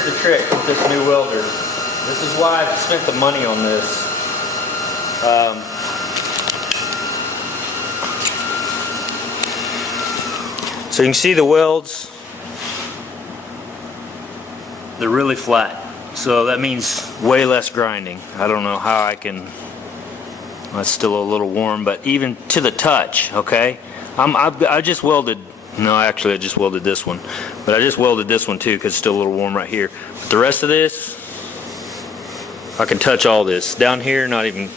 here's the trick with this new welder. This is why I've spent the money on this. So you can see the welds, they're really flat. So that means way less grinding. I don't know how I can, well, it's still a little warm, but even to the touch, okay? I just welded, no actually I just welded this one. But I just welded this one too because it's still a little warm right here. But the rest of this, I can touch all this. Down here, not even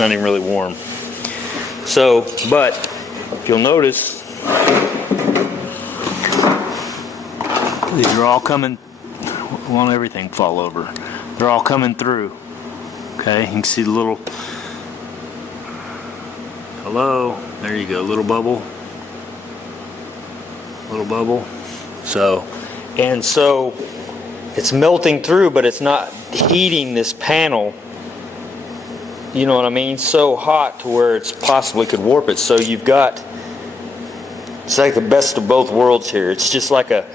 really warm. So, but if you'll notice, these are all coming, won't everything fall over? They're all coming through. Okay, you can see the little, hello, there you go, little bubble. Little bubble. So, and so it's melting through, but it's not heating this panel, you know what I mean, so hot to where it's possibly could warp it. So you've got, it's like the best of both worlds here. It's just like a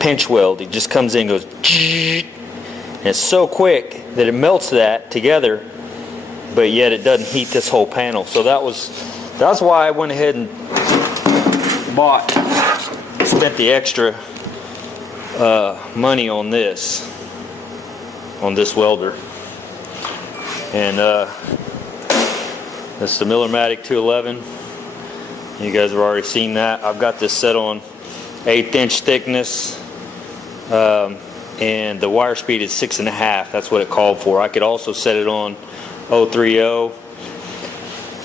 pinch weld. It just comes in and goes, and it's so quick that it melts that together, but yet it doesn't heat this whole panel. So that's why I went ahead and spent the extra money on this welder. And that's the Miller-Matic 211. You guys have already seen that. I've got this set on 1/8 inch thickness, and the wire speed is 6.5. That's what it called for. I could also set it on 030.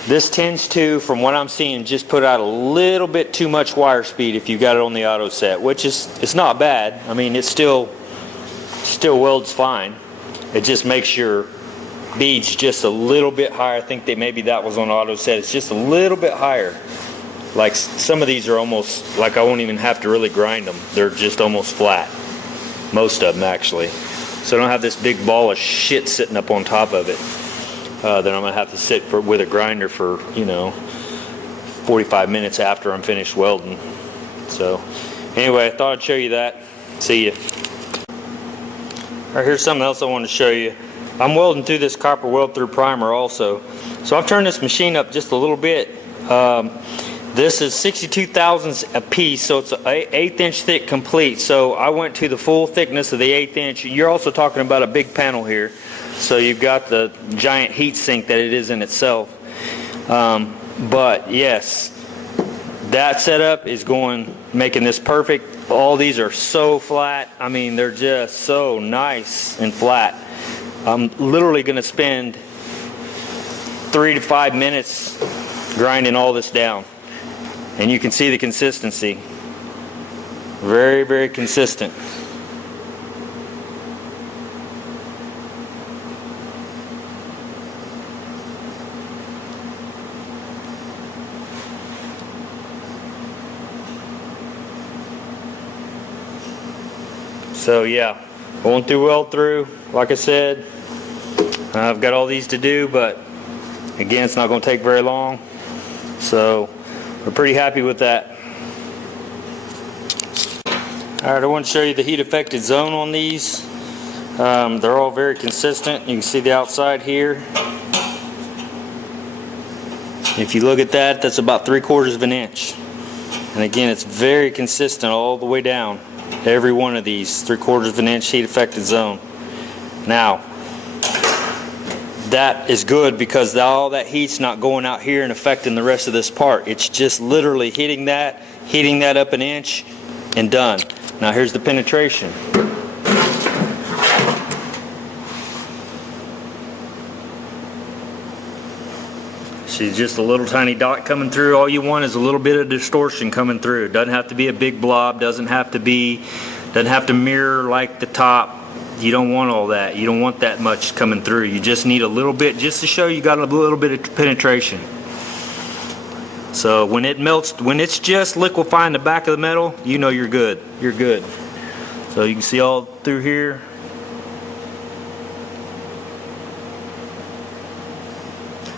This tends to, from what I'm seeing, just put out a little bit too much wire speed if you got it on the auto set, which is, it's not bad. I mean, it still welds fine. It just makes your beads just a little bit higher. I think that maybe that was on auto set. It's just a little bit higher. Like some of these are almost like I won't even have to really grind them. They're just almost flat. Most of them actually. So I don't have this big ball of shit sitting up on top of it. Then I'm going to have to sit with a grinder for, 45 minutes after I'm finished welding. So anyway, I thought I'd show you that. See ya. Alright, here's something else I want to show you. I'm welding through this copper weld through primer also. So I've turned this machine up just a little bit. This is 62 thousandths a piece, so it's an 1/8 inch thick complete. So I went to the full thickness of the 1/8 inch. You're also talking about a big panel here. So you've got the giant heat sink that it is in itself. But yes, that setup is making this perfect. All these are so flat. I mean, they're just so nice and flat. I'm literally going to spend 3 to 5 minutes grinding all this down. And you can see the consistency. Very, very consistent. So yeah, going through weld through, like I said, I've got all these to do, but again, it's not going to take very long. So we're pretty happy with that. Alright, I want to show you the heat affected zone on these. They're all very consistent. You can see the outside here. If you look at that, that's about 3/4 of an inch. And again, it's very consistent all the way down. Every one of these 3/4 of an inch heat affected zone. Now, that is good because all that heat's not going out here and affecting the rest of this part. It's just literally heating that up an inch, and done. Now here's the penetration. See, just a little tiny dot coming through. All you want is a little bit of distortion coming through. It doesn't have to be a big blob, doesn't have to mirror like the top. You don't want all that. You don't want that much coming through. You just need a little bit just to show you got a little bit of penetration. So when it melts, when it's just liquefying the back of the metal, you know you're good. You're good. So you can see all through here.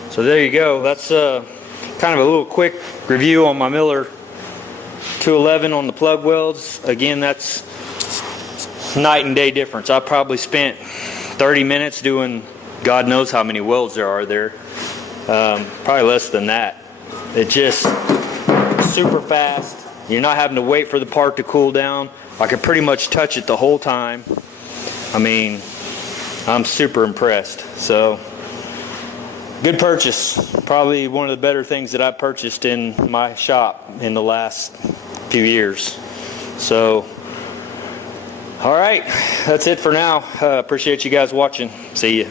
So there you go. That's kind of a little quick review on my Miller 211 on the plug welds. Again, that's night and day difference. I probably spent 30 minutes doing God knows how many welds there are there. Probably less than that. It's just super fast. You're not having to wait for the part to cool down. I could pretty much touch it the whole time. I mean, I'm super impressed. So, good purchase. Probably one of the better things that I've purchased in my shop in the last few years. So, all right, that's it for now. Appreciate you guys watching. See ya.